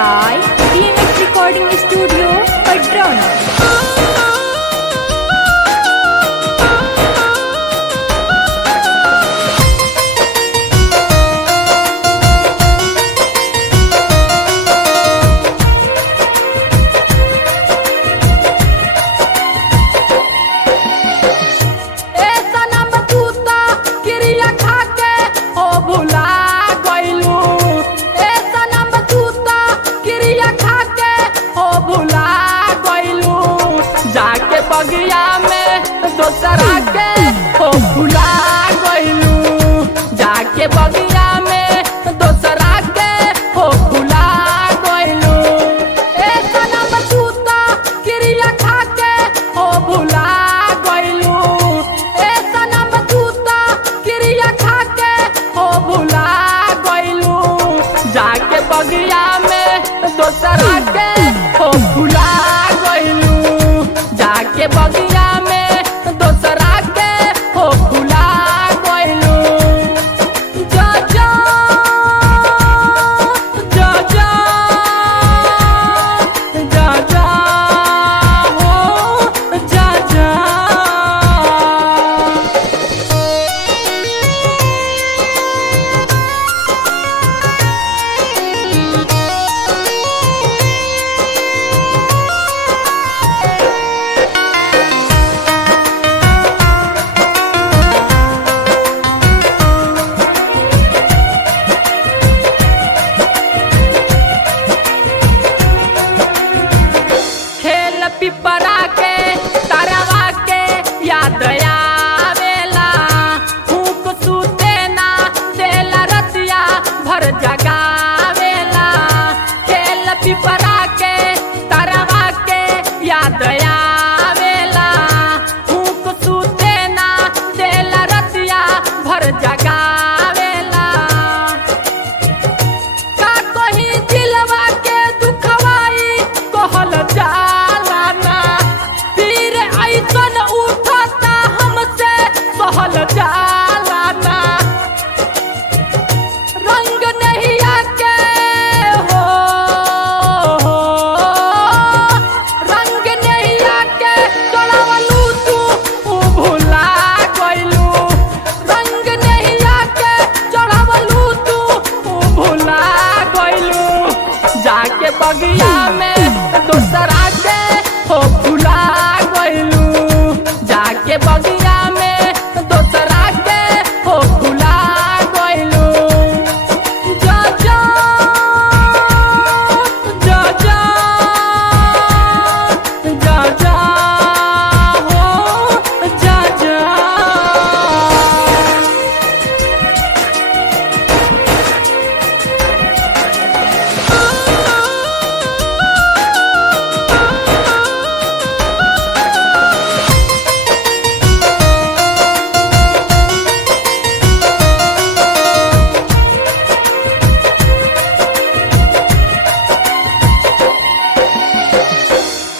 by DMX Recording Studio, Padrona. बगिया में दोसरा के हो भुला गइलू, जाके बगिया में दोसरा के हो भुला गइलू। ए सनम तू तो क्रिया खा के हो भुला गइलू, ए सनम तू तो क्रिया खा के हो भुला गइलू, जाके बगिया में दोसरा के हो भुला गइलू, जाके बगिया में दोसरा के हो भुला गइलू। जा जा जा जा जा जा हो जा जा। पिपरा के तरवा के याद आवेला, फूक सूते ना देला रतिया भर जगावेला। खेल पिपरा के तरवा के याद आवेला, फूक सूते ना देला रतिया भर जगावेला। का कहीं दिलवा के दुखवाई कहल जा सहल जालाना। रंग नहीं आके हो रंग नहीं आके चढ़वलू तू भुला गइलू, रंग नहीं आके चढ़वलू तू भुला गइलू, जाके बगिया में दोसरा के हो भुला गइलू, जाके बगिया में दोसरा के हो भुला गइलू। जा जा जा जा जा जा हो जा जा।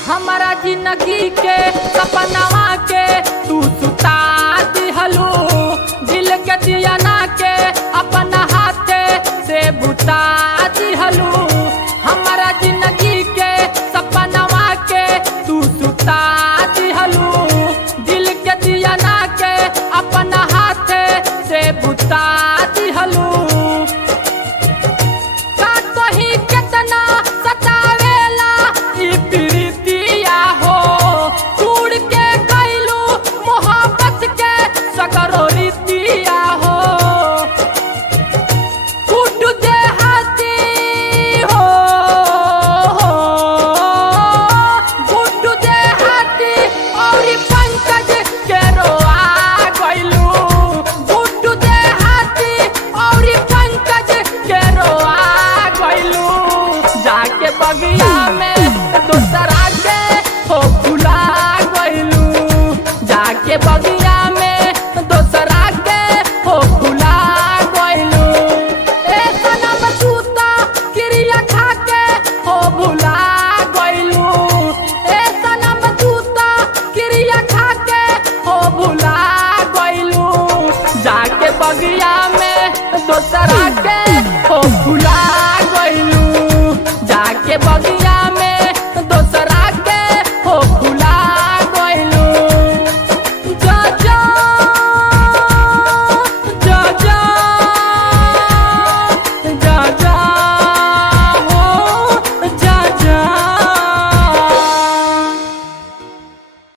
हमारा जिंदगी के सपनवा के तू सुता दिहलू, दिल के दियना के अपना हाथे से बुता दिहलू। हमारा जिंदगी के सपनवा के तू सुता दिहलू, दिल के दियना के अपना हाथे से बुता दिहलू। का कहीं कितना सतावेला ई प्रीतिया हो, तोड़ के गइलू मोहब्बत के सगरो रीतिया हो। टूट दे हाथी हो टूट दे हाथी और पंकज के रोआ गइलू, टूट दे हाथी और पंकज के रोआ गइलू, जाके बगिया में दोसरा के हो भुला गइलू, जाके बगिया में दोसरा के हो भुला गइलू। ए सनम तू तो क्रिया खा के हो भुला गइलू, ए सनम तू तो क्रिया खा के हो भुला गइलू, जाके बगिया में दोसरा के हो भुला गइलू, जाके के बगिया